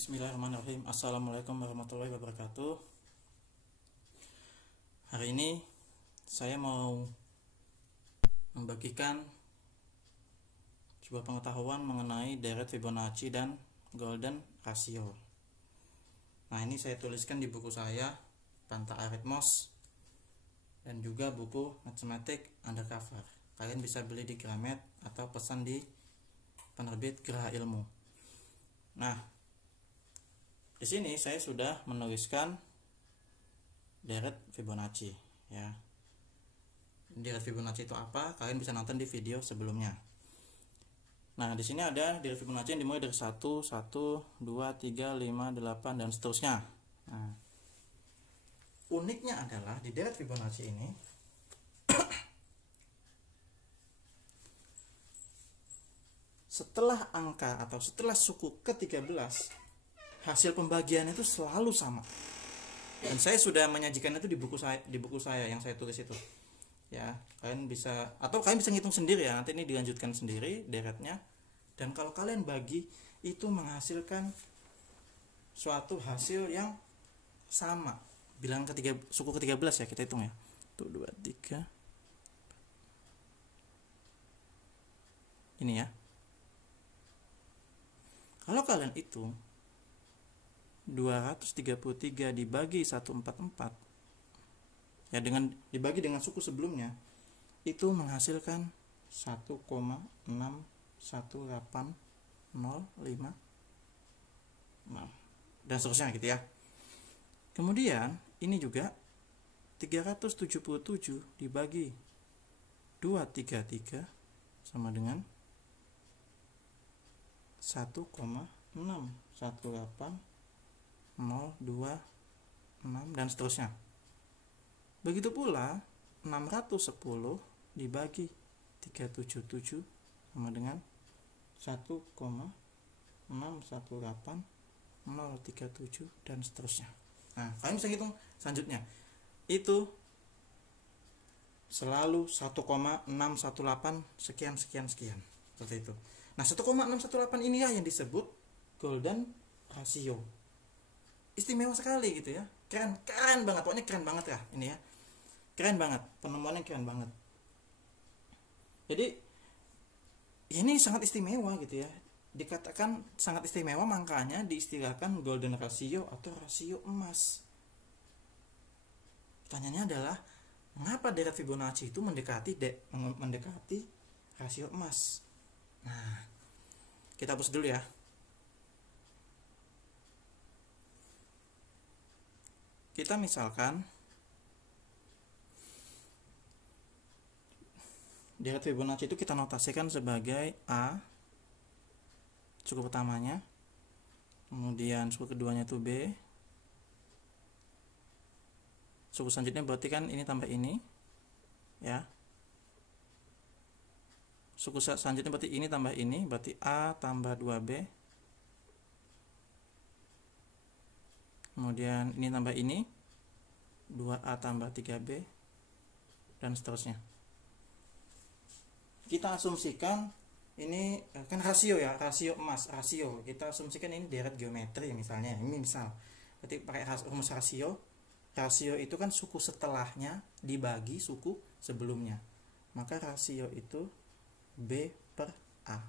Bismillahirrahmanirrahim. Assalamualaikum warahmatullahi wabarakatuh. Hari ini saya mau membagikan sebuah pengetahuan mengenai deret Fibonacci dan Golden Ratio. Nah, ini saya tuliskan di buku saya Panta Arithmos dan juga buku Mathematic Undercover. Kalian bisa beli di Gramet atau pesan di penerbit Geraha Ilmu. Nah, di sini saya sudah menuliskan deret Fibonacci, ya. Deret Fibonacci itu apa? Kalian bisa nonton di video sebelumnya. Nah, di sini ada deret Fibonacci yang dimulai dari 1, 1, 2, 3, 5, 8 dan seterusnya. Nah, uniknya adalah di deret Fibonacci ini setelah angka atau setelah suku ke-13, hasil pembagian itu selalu sama. Dan saya sudah menyajikan itu di buku saya yang saya tulis itu. Ya, kalian bisa ngitung sendiri ya. Nanti ini dilanjutkan sendiri deretnya. Dan kalau kalian bagi itu menghasilkan suatu hasil yang sama. Bilang suku ke-13 ya, kita hitung ya. 1 2 3. Ini ya. Kalau kalian hitung 233 dibagi 144 ya, dengan dibagi dengan suku sebelumnya itu menghasilkan 1,61805 dan seterusnya gitu ya. Kemudian ini juga 377 dibagi 233 sama dengan 1,618 026 dan seterusnya. Begitu pula 610 dibagi 377 sama dengan 1,618037 dan seterusnya. Nah, kalian bisa hitung selanjutnya. Itu selalu 1,618 sekian seperti itu. Nah, 1,618 ini ya yang disebut Golden Ratio. Istimewa sekali gitu ya, keren banget, pokoknya keren banget ya ini ya, keren banget, penemuannya keren banget. Jadi ini sangat istimewa gitu ya, dikatakan sangat istimewa, makanya diistilahkan Golden Ratio atau rasio emas. Pertanyaannya adalah mengapa deret Fibonacci itu mendekati rasio emas. Nah, kita hapus dulu ya. Kita misalkan deret Fibonacci itu kita notasikan sebagai A suku pertamanya, kemudian suku keduanya itu B, suku selanjutnya berarti kan ini tambah ini ya, suku selanjutnya berarti ini tambah ini, berarti A tambah 2B, kemudian ini tambah ini 2A tambah 3B dan seterusnya. Kita asumsikan ini kan rasio ya, rasio emas, rasio. Kita asumsikan ini deret geometri misalnya. Ini misal. Berarti pakai rumus rasio. Rasio itu kan suku setelahnya dibagi suku sebelumnya. Maka rasio itu B per A.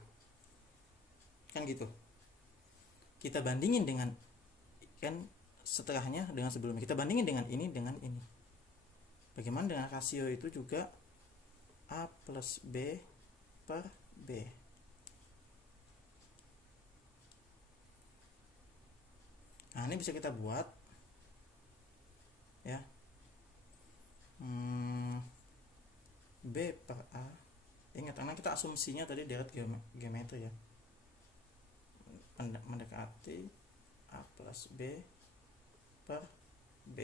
Kan gitu. Kita bandingin dengan kan setelahnya dengan sebelumnya, kita bandingin dengan ini. Bagaimana dengan rasio itu juga A plus B per B. Nah, ini bisa kita buat ya, B per A. Ingat, karena kita asumsinya tadi deret geometri ya, mendekati A plus B per B.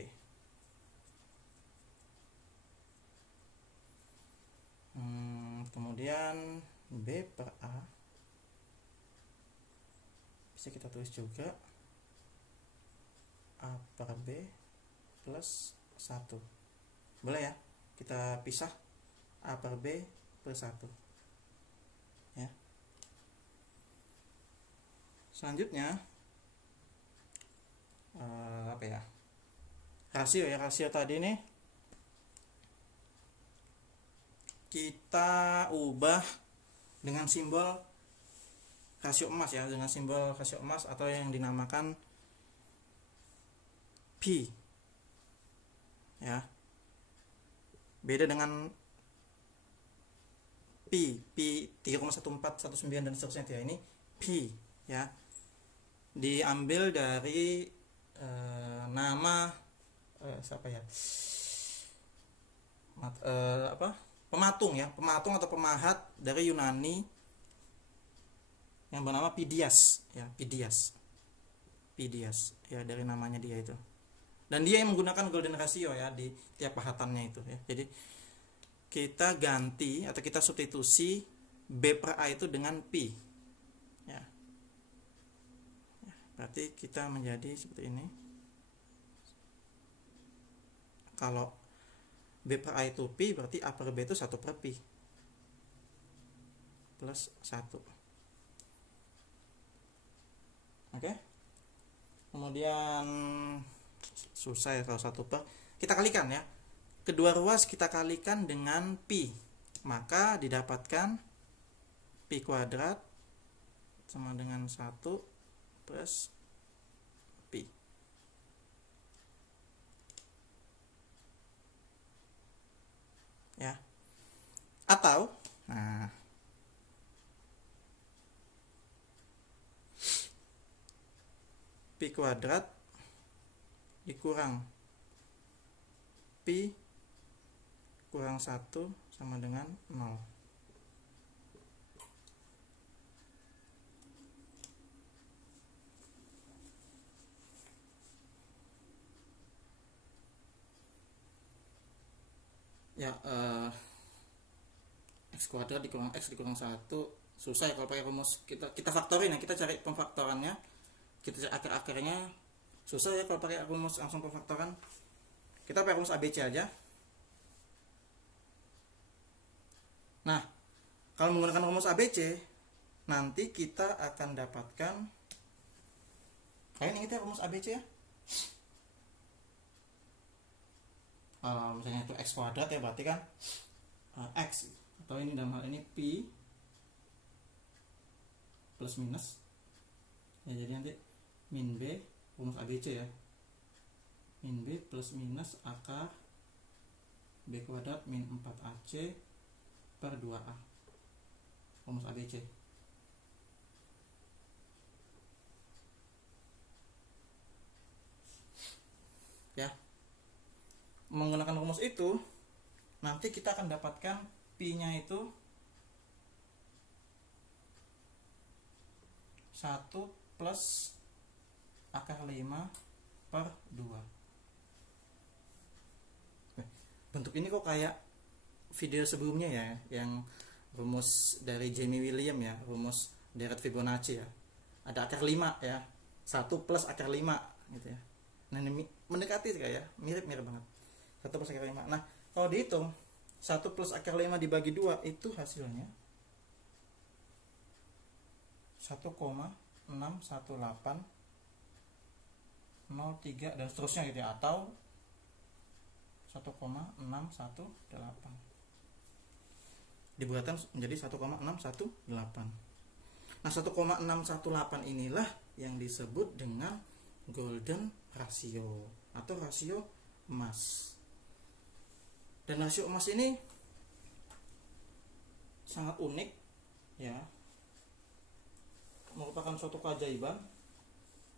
Kemudian B per A bisa kita tulis juga A per B plus 1. Boleh ya, kita pisah A per B per 1 ya. Selanjutnya apa ya, rasio tadi nih kita ubah dengan simbol rasio emas ya, dengan simbol rasio emas atau yang dinamakan P ya. Beda dengan P 3,1419 dan seterusnya ya. Ini P ya, diambil dari nama siapa ya, pematung ya, pematung atau pemahat dari Yunani yang bernama Phidias ya, Phidias ya, dari namanya dia itu. Dan dia yang menggunakan golden ratio ya di tiap pahatannya itu ya. Jadi kita ganti atau kita substitusi B per A itu dengan P ya. Berarti kita menjadi seperti ini. Kalau B per A itu P, berarti A per B itu 1 per P plus 1. Oke. Kemudian susah ya kalau 1 per, kita kalikan ya. Kedua ruas kita kalikan dengan Pi, maka didapatkan Pi kuadrat sama dengan 1 plus Pi. Ya. Atau Pi kuadrat dikurang Pi kurang 1 sama dengan 0. Ya, X kuadrat dikurang X dikurang 1 susah ya kalau pakai rumus. Kita faktorin ya, kita cari pemfaktorannya, kita cari akar-akarnya. Susah ya kalau pakai rumus langsung pemfaktoran. Kita pakai rumus ABC aja. Nah, kalau menggunakan rumus ABC, nanti kita akan dapatkan, kalian ingat ya rumus ABC ya? Misalnya itu X kuadrat ya, berarti kan X, atau ini dalam hal ini Pi plus minus ya, jadi nanti min B, rumus ABC ya, min B plus minus akar B kuadrat min 4AC per 2A, rumus ABC. Ya, menggunakan rumus itu nanti kita akan dapatkan Pi nya itu 1 plus akar 5 per 2. Bentuk ini kok kayak video sebelumnya ya, yang rumus dari Jamie William ya, rumus deret Fibonacci ya, ada akar 5 ya, 1 plus akar 5 gitu ya. Nah ini mendekati kayak ya, mirip-mirip banget, 1 plus akar 5. Nah kalau dihitung 1 plus akar 5 dibagi 2 itu hasilnya 1,61803 dan seterusnya gitu ya, atau 1,618 dibuatkan menjadi 1,618. Nah 1,618 inilah yang disebut dengan golden ratio atau rasio emas. Dan rasio emas ini sangat unik ya, merupakan suatu keajaiban,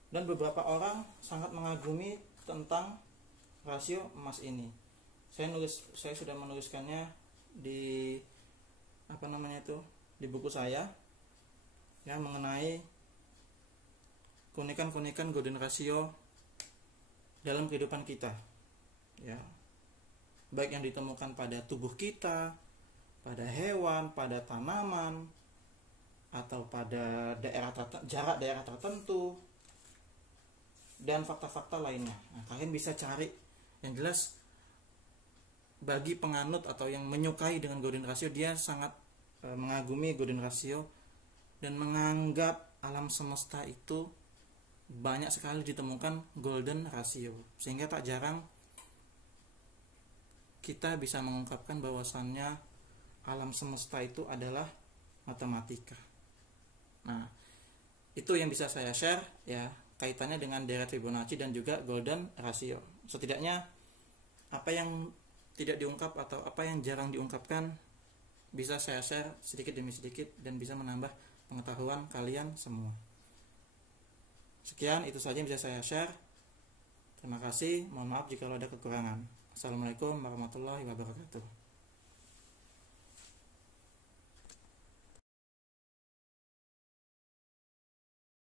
dan beberapa orang sangat mengagumi tentang rasio emas ini. Saya sudah menuliskannya di di buku saya ya, mengenai keunikan-keunikan golden ratio dalam kehidupan kita ya, baik yang ditemukan pada tubuh kita, pada hewan, pada tanaman, atau pada jarak daerah tertentu, dan fakta-fakta lainnya. Nah, kalian bisa cari. Yang jelas bagi penganut atau yang menyukai dengan golden ratio, dia sangat mengagumi golden ratio dan menganggap alam semesta itu banyak sekali ditemukan golden ratio, sehingga tak jarang kita bisa mengungkapkan bahwasannya alam semesta itu adalah matematika. Nah, itu yang bisa saya share ya, kaitannya dengan deret Fibonacci dan juga golden ratio. Setidaknya apa yang tidak diungkap atau apa yang jarang diungkapkan bisa saya share sedikit demi sedikit dan bisa menambah pengetahuan kalian semua. Sekian, itu saja yang bisa saya share. Terima kasih, mohon maaf jika ada kekurangan. Assalamualaikum warahmatullahi wabarakatuh.